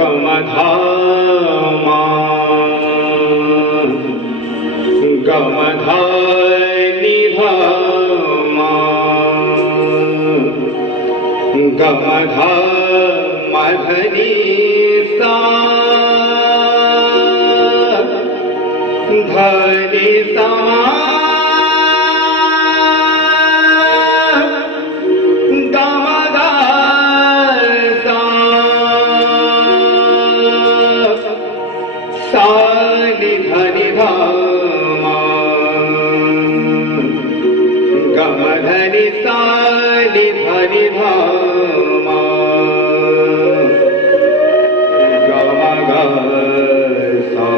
गमधामा गमधा निधमा गमधा मधनी सा धनी समा सानि धनि धामा गमधनि सानि धनि धामा गम सा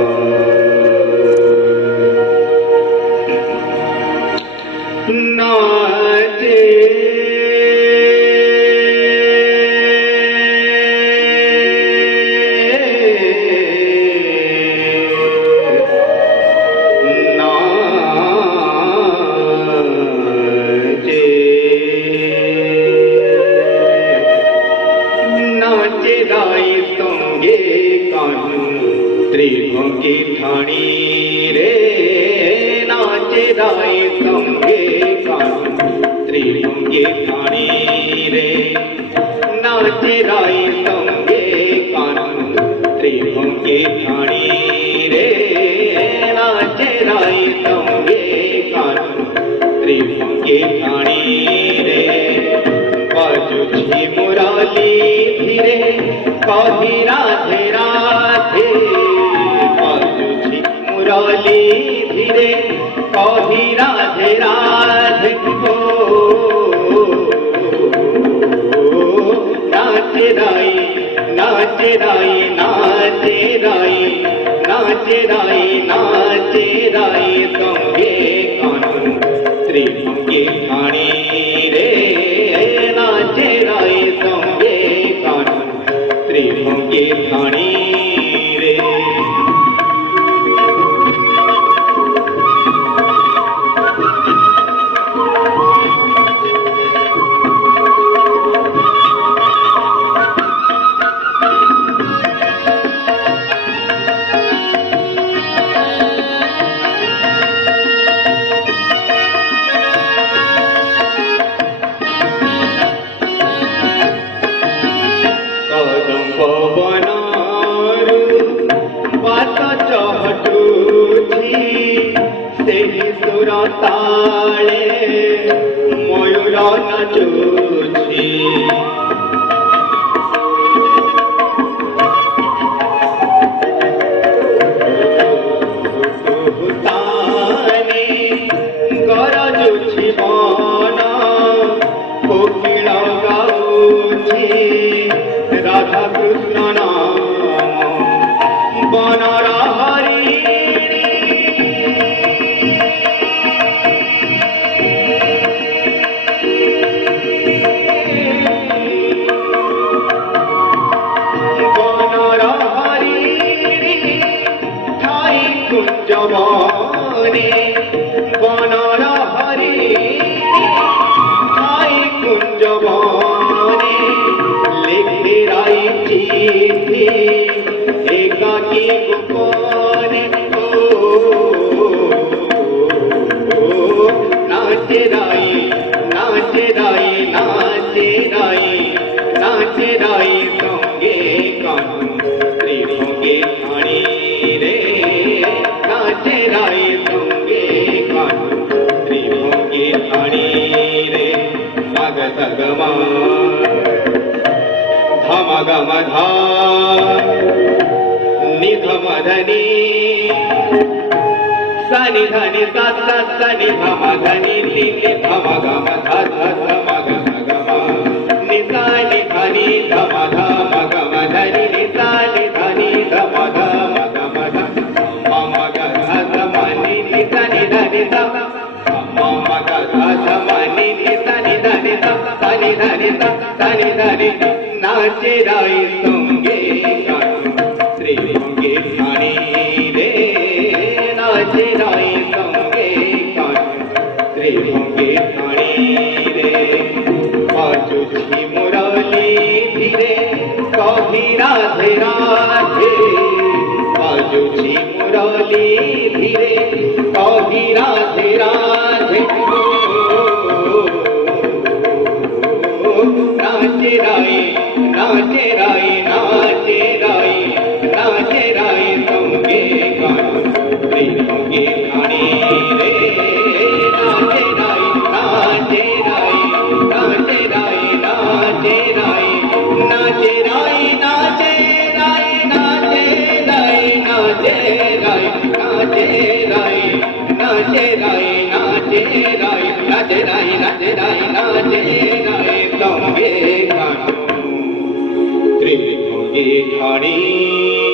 नाचे राई संगे कानू त्रिभंगी ठाणी रे नाचे राई संगे कानू त्रिभंगी ठाणी रे नाचे राई संगे कानू त्रिभंगी ठाणी रे नाचे राई संगे कानू त्रिभंगी ठाणी रे बाजुची मुराली धीरे कही राधे राधे बाजुची मुरली धीरे कही राधे राधे हो नाचे राई नाचे राई नाचे राई नाचे राई नाचे राई संगे कानू त्रिभंगी ठाणी रे नाचे राई संगे कानू त्रिभंगी ठाणी रे पवनारू बात चहटुची सेही सुर ताळे मयूर नाचुची ताने गरजुची मन कोकिळ गाउची राधा कृष्ण नाम बनर हरि बनर हरि ठाई कुंज बने बनर हरि ठाई कुंज बने लिखे राई चिट्ठी एकाकी गोपने नाचे राई नाचे राई नाचे राई नाचे राई संगे कानू त्रिभंगी ठाणी रे नाचे राई संगे कानू त्रिभंगी ठाणी रे मग सगमा धम गमधा निधम धनी सनि धनि सत सनि धम धनि नि धम गम धम गम गम निसानि धनि धम धम गम धनि निसानि धनि धम धम गम मम गम नि निसनि धनि धम मम गम नि निसनि धनि धनि धनि धनि धनि नाचे राई संगे कानू त्रिभंगी ठाणी रे नाचे राई संगे कानू त्रिभंगी ठाणी रे बाजुची मुरली धीरे कही राधे राधे बाजुची मुरली धीरे कही राधे राधे नाचे राई नाचे राई नाचे राई नाचे राई संगे गाणं प्रेमगे गाणी रे नाचे राई नाचे राई नाचे राई नाचे राई नाचे राई नाचे राई नाचे राई नाचे राई नाचे राई नाचे राई नाचे राई नाचे राई नाचे राई नाचे राई संगे गाणं त्रिभुगे ठाणी